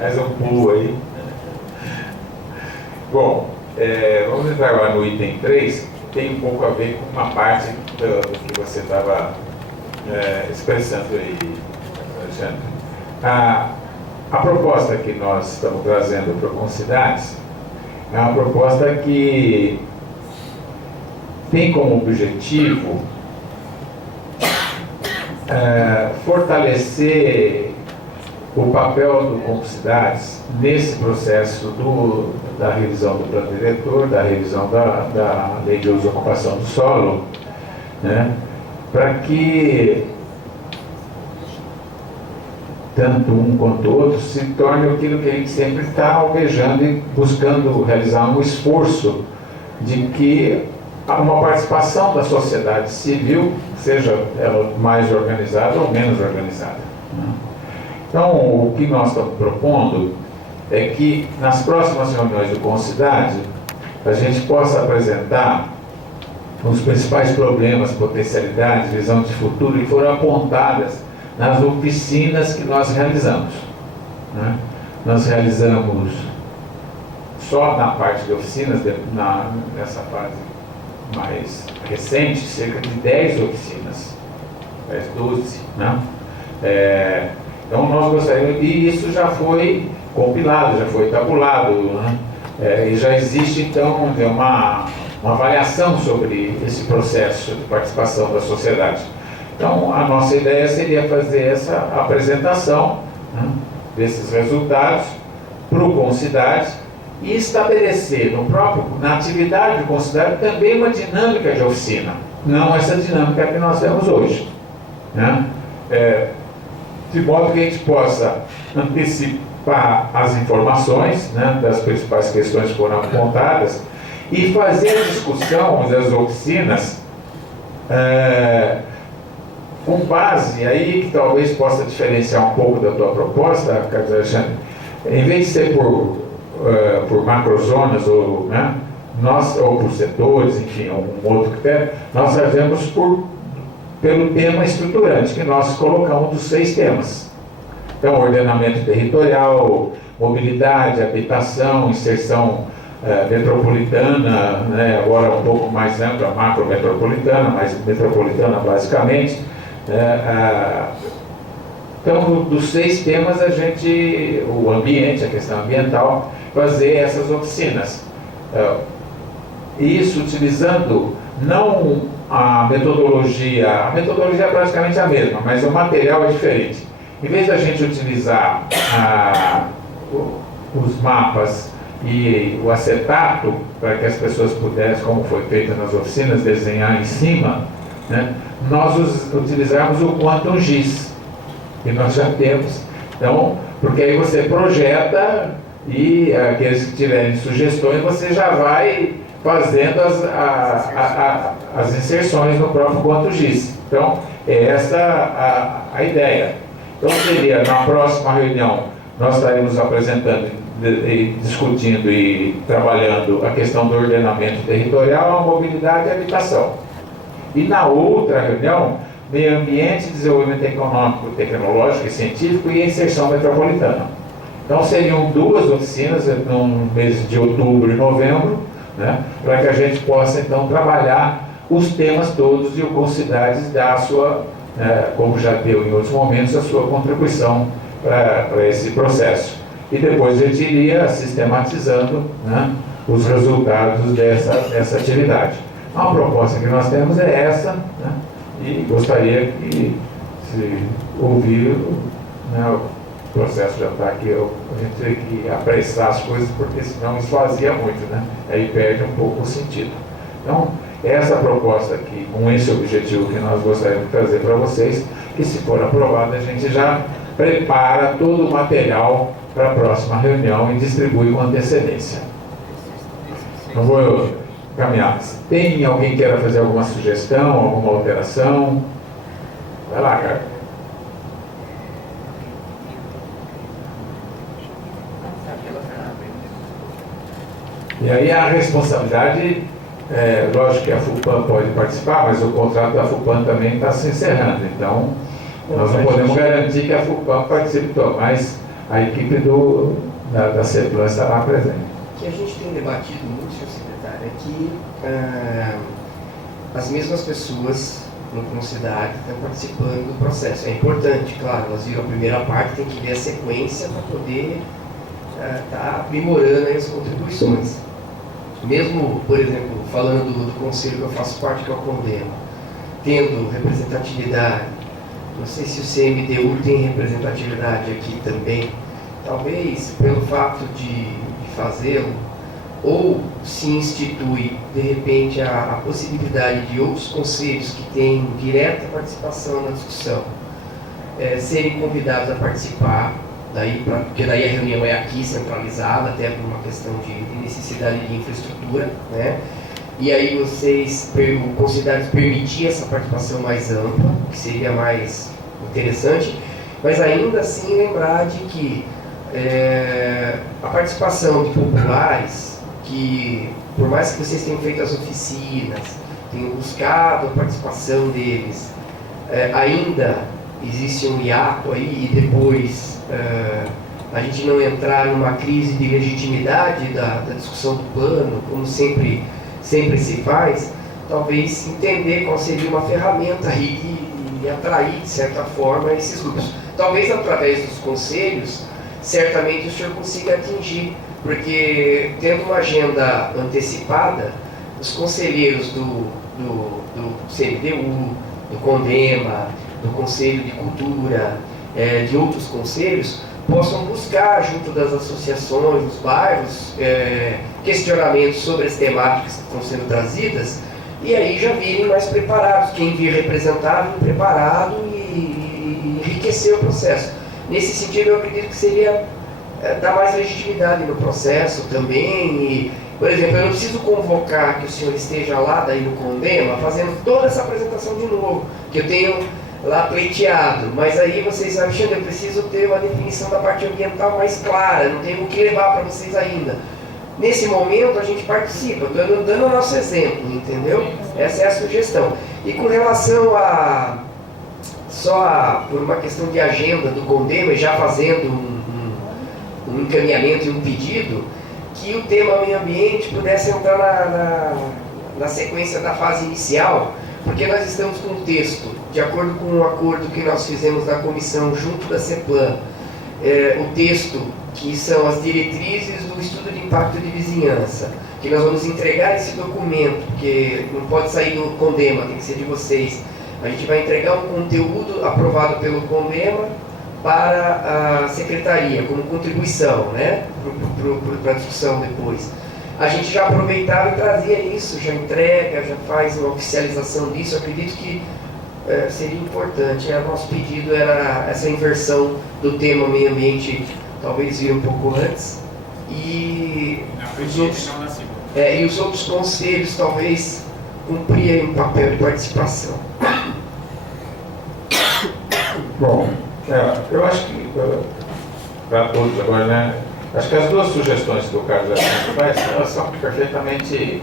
Mais um pulo aí. Bom, vamos entrar agora no item 3, que tem um pouco a ver com uma parte do que você estava expressando aí, Alexandre. A proposta que nós estamos trazendo para o Cidades é uma proposta que tem como objetivo fortalecer o papel do Concidades nesse processo da revisão do plano diretor, da revisão da lei de uso e ocupação do solo, né, para que tanto um quanto o outro se torne aquilo que a gente sempre está almejando e buscando realizar um esforço de que uma participação da sociedade civil, seja ela mais organizada ou menos organizada, né? Então, o que nós estamos propondo é que nas próximas reuniões do Concidade a gente possa apresentar os principais problemas, potencialidades, visão de futuro que foram apontadas nas oficinas que nós realizamos, né? Nós realizamos só na parte de oficinas, nessa fase mais recente, cerca de 10 oficinas, 12, né? Então nós gostaríamos, e isso já foi compilado, já foi tabulado, né? E já existe então uma avaliação sobre esse processo de participação da sociedade. Então a nossa ideia seria fazer essa apresentação, né, desses resultados para o Concidade e estabelecer na atividade do Concidade também uma dinâmica de oficina, não essa dinâmica que nós temos hoje, né? De modo que a gente possa antecipar as informações, né, das principais questões que foram apontadas e fazer a discussão das oficinas com base, aí que talvez possa diferenciar um pouco da tua proposta, Carlos Alexandre, em vez de ser por macrozonas ou, né, ou por setores, enfim, algum outro critério, nós fazemos pelo tema estruturante, que nós colocamos dos 6 temas. Então, ordenamento territorial, mobilidade, habitação, inserção metropolitana, né, agora um pouco mais ampla, macro-metropolitana, mas metropolitana basicamente. Então, dos 6 temas, o ambiente, a questão ambiental, fazer essas oficinas. Isso utilizando não a metodologia é praticamente a mesma, mas o material é diferente. Em vez da gente utilizar os mapas e o acetato, para que as pessoas pudessem, como foi feito nas oficinas, desenhar em cima, né, nós utilizamos o Quantum GIS, que nós já temos. Então, porque aí você projeta e aqueles que tiverem sugestões, você já vai fazendo as inserções no próprio Quantum GIS. Então, é essa a ideia. Então, seria, na próxima reunião, nós estaremos apresentando, discutindo e trabalhando a questão do ordenamento territorial, a mobilidade e a habitação. E na outra reunião, meio ambiente, desenvolvimento econômico, tecnológico e científico e inserção metropolitana. Então, seriam 2 oficinas no mês de outubro e novembro, né, para que a gente possa, então, trabalhar os temas todos e o Concidades dar a sua, como já deu em outros momentos, a sua contribuição para esse processo. E depois a gente iria sistematizando, né, os resultados dessa atividade. A proposta que nós temos é essa, né, e gostaria que, se ouvir, né, o processo já está aqui, a gente tem que apressar as coisas, porque senão esvazia muito, né? Aí perde um pouco o sentido. Então, essa proposta aqui, com esse objetivo que nós gostaríamos de trazer para vocês, que se for aprovada, a gente já prepara todo o material para a próxima reunião e distribui com antecedência. Não vou caminhar. Tem alguém que queira fazer alguma sugestão, alguma alteração? Vai lá, cara. E aí a responsabilidade, lógico que a FUPAM pode participar, mas o contrato da FUPAM também está se encerrando. Então, Nós não podemos garantir que a FUPAM participe, mas a equipe da CEPLAN está lá presente. O que a gente tem debatido muito, senhor secretário, é que as mesmas pessoas no cidade estão participando do processo. É importante, claro, elas viram a primeira parte, tem que ver a sequência para poder estar aprimorando aí as contribuições. Mesmo, por exemplo, falando do conselho que eu faço parte, que é o CONDEMA, tendo representatividade, não sei se o CMDU tem representatividade aqui também, talvez pelo fato de fazê-lo, ou se institui, de repente, a possibilidade de outros conselhos que têm direta participação na discussão serem convidados a participar, porque daí a reunião é aqui, centralizada, até por uma questão de necessidade de infraestrutura, né? E aí vocês, considerados permitir essa participação mais ampla, que seria mais interessante, mas ainda assim lembrar de que a participação de populares, que por mais que vocês tenham feito as oficinas, tenham buscado a participação deles, ainda existe um hiato aí, e depois a gente não entrar numa crise de legitimidade da discussão do plano, como sempre se faz, talvez entender qual seria uma ferramenta aí e atrair, de certa forma, esses grupos. Talvez através dos conselhos, certamente o senhor consiga atingir, porque tendo uma agenda antecipada, os conselheiros do CMDU, do CONDEMA, do Conselho de Cultura, de outros conselhos, possam buscar, junto das associações, dos bairros, questionamentos sobre as temáticas que estão sendo trazidas, e aí já virem mais preparados, quem vir representado, preparado e enriquecer o processo. Nesse sentido, eu acredito que seria dar mais legitimidade no processo também. E, por exemplo, eu não preciso convocar que o senhor esteja lá, daí no CONDEMA, fazendo toda essa apresentação de novo, que eu tenho lá pleiteado, mas aí vocês, Alexandre, eu preciso ter uma definição da parte ambiental mais clara, não tenho o que levar para vocês ainda. Nesse momento a gente participa, estou dando o nosso exemplo, entendeu? Essa é a sugestão. E com relação por uma questão de agenda do CONDEMA, já fazendo um encaminhamento e um pedido, que o tema meio ambiente pudesse entrar na sequência da fase inicial, porque nós estamos com um texto, de acordo com um acordo que nós fizemos na comissão junto da CEPLAN, o texto que são as diretrizes do estudo de impacto de vizinhança, que nós vamos entregar esse documento, porque não pode sair do CONDEMA, tem que ser de vocês. A gente vai entregar um conteúdo aprovado pelo CONDEMA para a Secretaria, como contribuição, né, para a discussão depois. A gente já aproveitava e trazia isso, já entrega, já faz uma oficialização disso. Eu acredito que seria importante. O nosso pedido era essa inversão do tema meio ambiente, talvez vir um pouco antes, e os outros conselhos talvez cumpriem um papel de participação. Bom, eu acho que para todos agora, né? Acho que as duas sugestões que o Carlos Alexandre faz, elas são perfeitamente,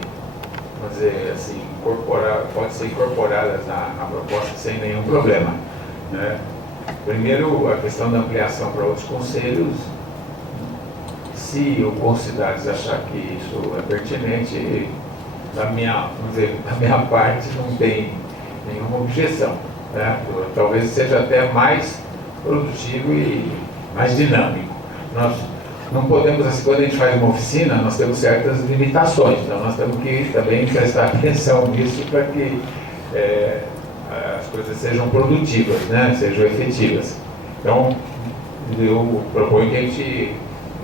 vamos dizer assim, podem ser incorporadas na proposta sem nenhum problema, né? Primeiro, a questão da ampliação para outros conselhos. Se o Concidades achar que isso é pertinente, da minha parte não tem nenhuma objeção, né? Talvez seja até mais produtivo e mais dinâmico. Nós não podemos, assim, quando a gente faz uma oficina, nós temos certas limitações, então nós temos que também prestar atenção nisso para que as coisas sejam produtivas, né? Sejam efetivas. Então, eu proponho que a gente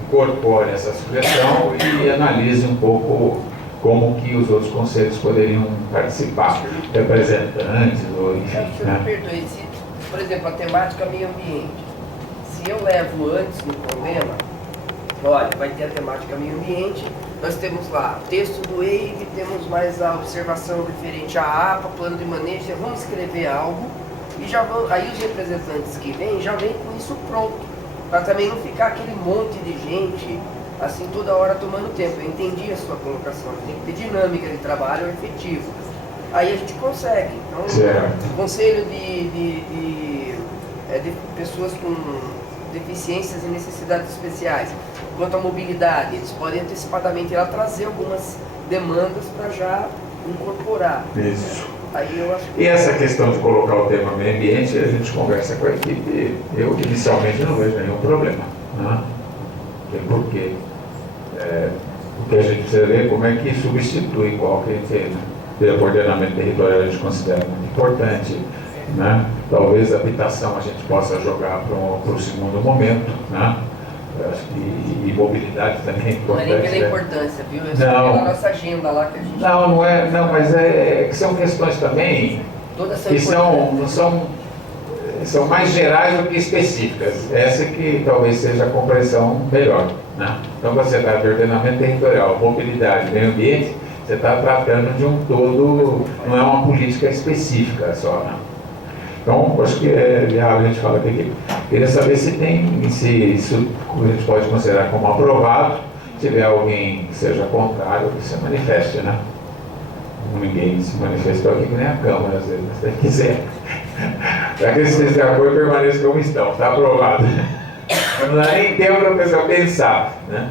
incorpore essa sugestão e analise um pouco como que os outros conselhos poderiam participar, representantes, ou enfim. Me perdoe, por exemplo, a temática meio ambiente, se eu levo antes no CONDEMA, olha, vai ter a temática meio ambiente, nós temos lá o texto do EIV, temos mais a observação referente à APA, plano de manejo, vamos escrever algo, e já vão, aí os representantes que vêm, já vêm com isso pronto, para também não ficar aquele monte de gente, assim, toda hora tomando tempo. Eu entendi a sua colocação, tem que ter dinâmica de trabalho efetivo. Aí a gente consegue. Então, o Conselho de pessoas com deficiências e necessidades especiais. Quanto à mobilidade, eles podem antecipadamente ir lá trazer algumas demandas para já incorporar. Isso. Aí eu acho que... E essa questão de colocar o tema meio ambiente, a gente conversa com a equipe. Eu inicialmente não vejo nenhum problema, né? Porque o que a gente precisa ver é como é que substitui qual que a gente, pelo ordenamento territorial, a gente considera muito importante, né? Talvez a habitação a gente possa jogar para o segundo momento, né? Eu acho que e mobilidade também é Não é importante. nem pela né? importância, viu? É só Não. pela nossa agenda lá que a gente... Não é, não, mas que são questões também Todas são que importantes. são mais gerais do que específicas. Essa que talvez seja a compreensão melhor, né? Então, quando você está de ordenamento territorial, mobilidade, meio ambiente, você está tratando de um todo, não é uma política específica só, né? Então, acho que é viável a gente falar aqui. Queria saber se isso a gente pode considerar como aprovado. Se tiver alguém que seja contrário, que se manifeste, né? Ninguém se manifestou aqui, que nem a Câmara, às vezes, se quiser. Já que esses de acordo permaneçam como estão, está aprovado. Não dá nem tempo para a pessoa pensar, né?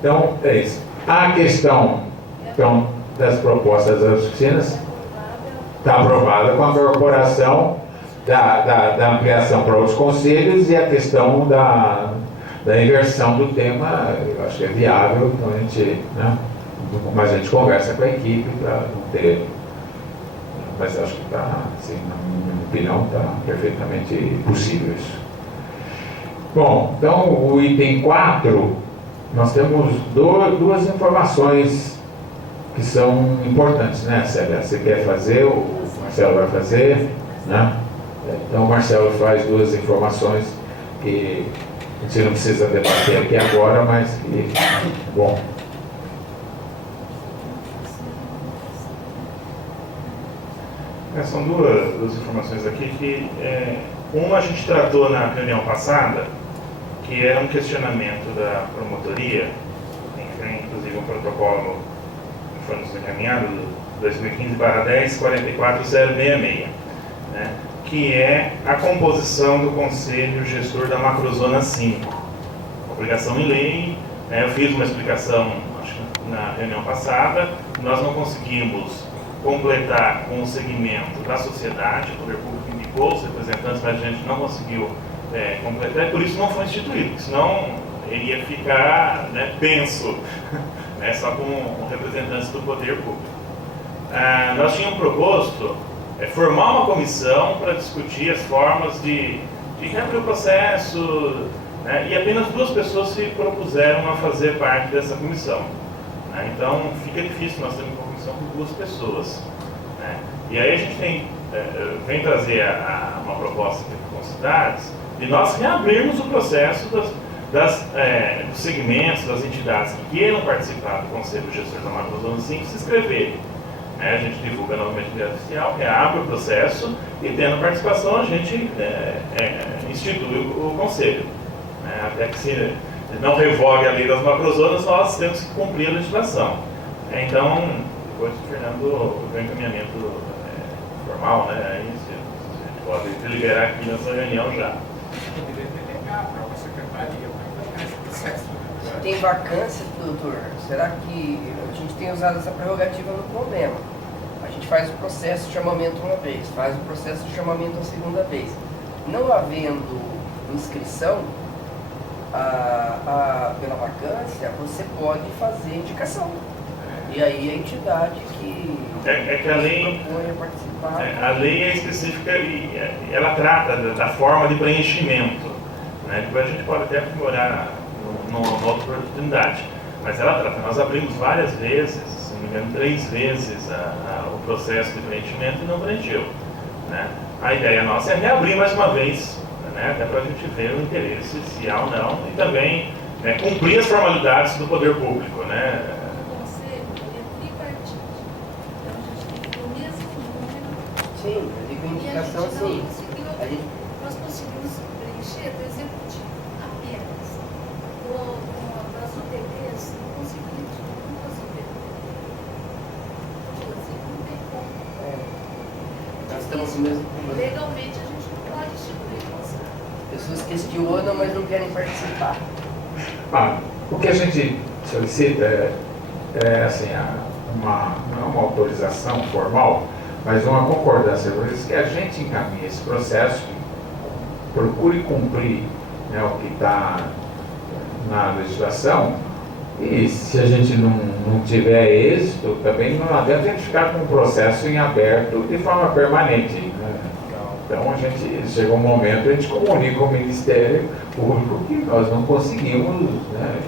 Então, é isso. A questão então, das propostas das oficinas está aprovada com a incorporação da ampliação para outros conselhos e a questão da inversão do tema, eu acho que é viável, então a gente, né? Mas a gente conversa com a equipe para não ter. Mas acho que está, assim, na minha opinião, está perfeitamente possível isso. Bom, então o item 4, nós temos duas informações que são importantes, né, Célia? Você quer fazer, o Marcelo vai fazer, né? Então o Marcelo faz duas informações que a gente não precisa debater aqui agora, mas que, bom. São duas informações aqui que uma a gente tratou na reunião passada, que era um questionamento da promotoria, tem inclusive um protocolo que foi nos encaminhado, 2015/10-44066, né, que é a composição do Conselho Gestor da Macrozona 5. Obrigação em lei, né, eu fiz uma explicação acho, na reunião passada, nós não conseguimos completar com o segmento da sociedade, o Poder Público indicou os representantes, mas a gente não conseguiu completar, e por isso não foi instituído, senão ele ia ficar, né, penso, né, só com representantes do Poder Público. Nós tínhamos proposto formar uma comissão para discutir as formas de reabrir o processo, né, e apenas 2 pessoas se propuseram a fazer parte dessa comissão. Né, então fica difícil, nós temos uma comissão com 2 pessoas. Né, e aí a gente vem trazer uma proposta aqui com cidades de nós reabrirmos o processo dos segmentos, das entidades que queiram participar do Conselho Gestor da Macrozona 5 se inscreverem. A gente divulga novamente o diário oficial, reabre o processo e, tendo participação, a gente institui o Conselho. Até que se não revogue a lei das macrozonas, nós temos que cumprir a legislação. Então, depois do Fernando, o encaminhamento formal, né, aí você pode deliberar aqui nessa reunião já. Tem vacância, doutor? Será que a gente tem usado essa prerrogativa no problema? A gente faz o processo de chamamento uma vez, faz o processo de chamamento a segunda vez. Não havendo inscrição pela vacância, você pode fazer indicação. E aí a entidade que a lei propõe a participar... A lei é específica e ela trata da forma de preenchimento. Né? Depois a gente pode até aprimorar numa outra oportunidade. Mas ela trata. Nós abrimos várias vezes, se não me engano, 3 vezes o processo de preenchimento e não preencheu. Né? A ideia nossa é reabrir mais uma vez, né? Até para a gente ver o interesse, se há ou não, e também cumprir as formalidades do poder público. Né? Sim, eu digo indicação, sim. Nós conseguimos preencher do executivo apenas. Das UTBs, não conseguimos, muitas UTBs. Não tem como. Nós estamos no mesmo problema. Legalmente a gente não pode instituir você. pessoas questionam, mas não querem participar. O que a gente solicita é assim, não é uma autorização formal, mas uma concordância por isso que a gente encaminhe esse processo, procure cumprir, né, o que está na legislação, e se a gente não tiver êxito, também não adianta a gente ficar com o processo em aberto de forma permanente, né? Então a gente chega um momento, a gente comunica ao Ministério Público que nós não conseguimos, né,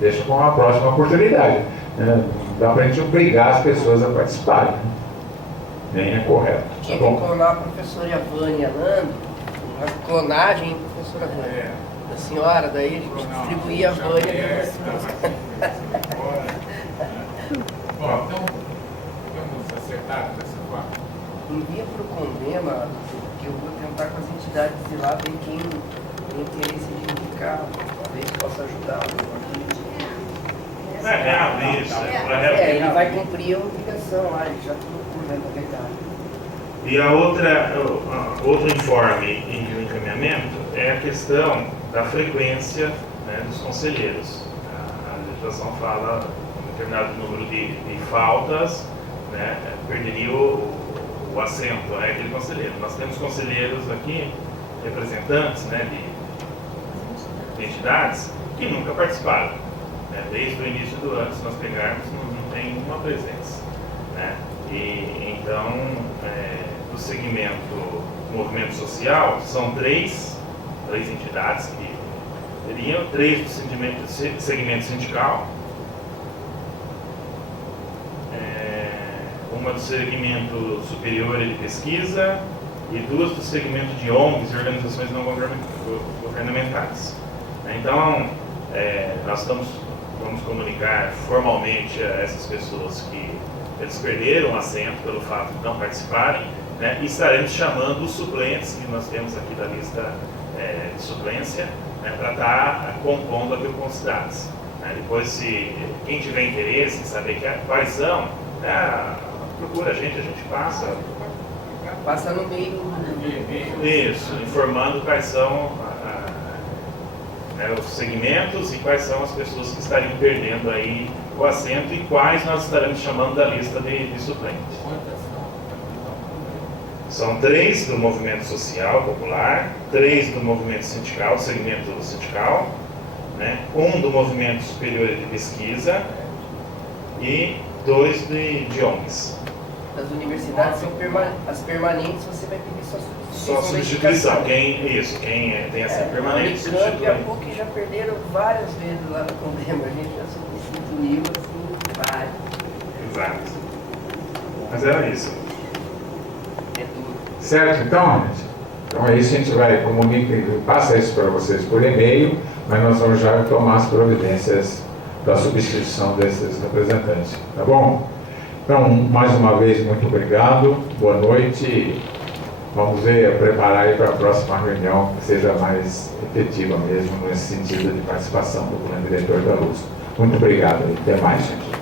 deixa com a próxima oportunidade, né? Não dá para a gente obrigar as pessoas a participarem, né? Nem é correto. Tinha Tá que bom? clonar a professora Vânia Nando, uma clonagem, professora Vânia. Da senhora, daí a gente distribuía a Vânia. Bom, então vamos acertar dessa forma. Envia para o Condema, que eu vou tentar com as entidades de lá ver quem tem interesse de indicar, talvez possa ajudar. Ele vai cumprir a obrigação lá, ele já tudo na verdade. E outro informe em encaminhamento é a questão da frequência, né, dos conselheiros. A legislação fala um determinado número de faltas, né, perderia o assento, né, aquele conselheiro. Nós temos conselheiros aqui, representantes, né, de entidades que nunca participaram, né, desde o início do ano. Se nós pegarmos, não tem uma presença, né. E então, do segmento movimento social, são três entidades que teriam, 3 do segmento sindical, uma do segmento superior e de pesquisa e 2 do segmento de ONGs e organizações não governamentais. Então, nós vamos comunicar formalmente a essas pessoas que eles perderam o assento pelo fato de não participarem, né, e estaremos chamando os suplentes que nós temos aqui da lista de suplência, né, para estar compondo aquilo com cidades. Depois, se quem tiver interesse em saber quais são, procura a gente passa. Passa no meio. Isso, informando quais são os segmentos e quais são as pessoas que estariam perdendo aí o assento e quais nós estaremos chamando da lista de suplentes. São 3 do movimento social popular, 3 do movimento sindical, segmento sindical, né, 1 do movimento superior de pesquisa e 2 de ONGs. As universidades são as permanentes, você vai pedir Só substituição. Quem tem assento permanente, substitui. A PUC já perderam várias vezes lá no Condema, a gente já substituiu assim, vários. Exato. Mas era isso. Certo, então é isso, a gente vai comunicar, passa isso para vocês por e-mail, mas nós vamos já tomar as providências da substituição desses representantes, tá bom? Então, mais uma vez, muito obrigado, boa noite, vamos preparar aí para a próxima reunião que seja mais efetiva mesmo, nesse sentido de participação do plano diretor da LUSP. Muito obrigado, até mais, gente.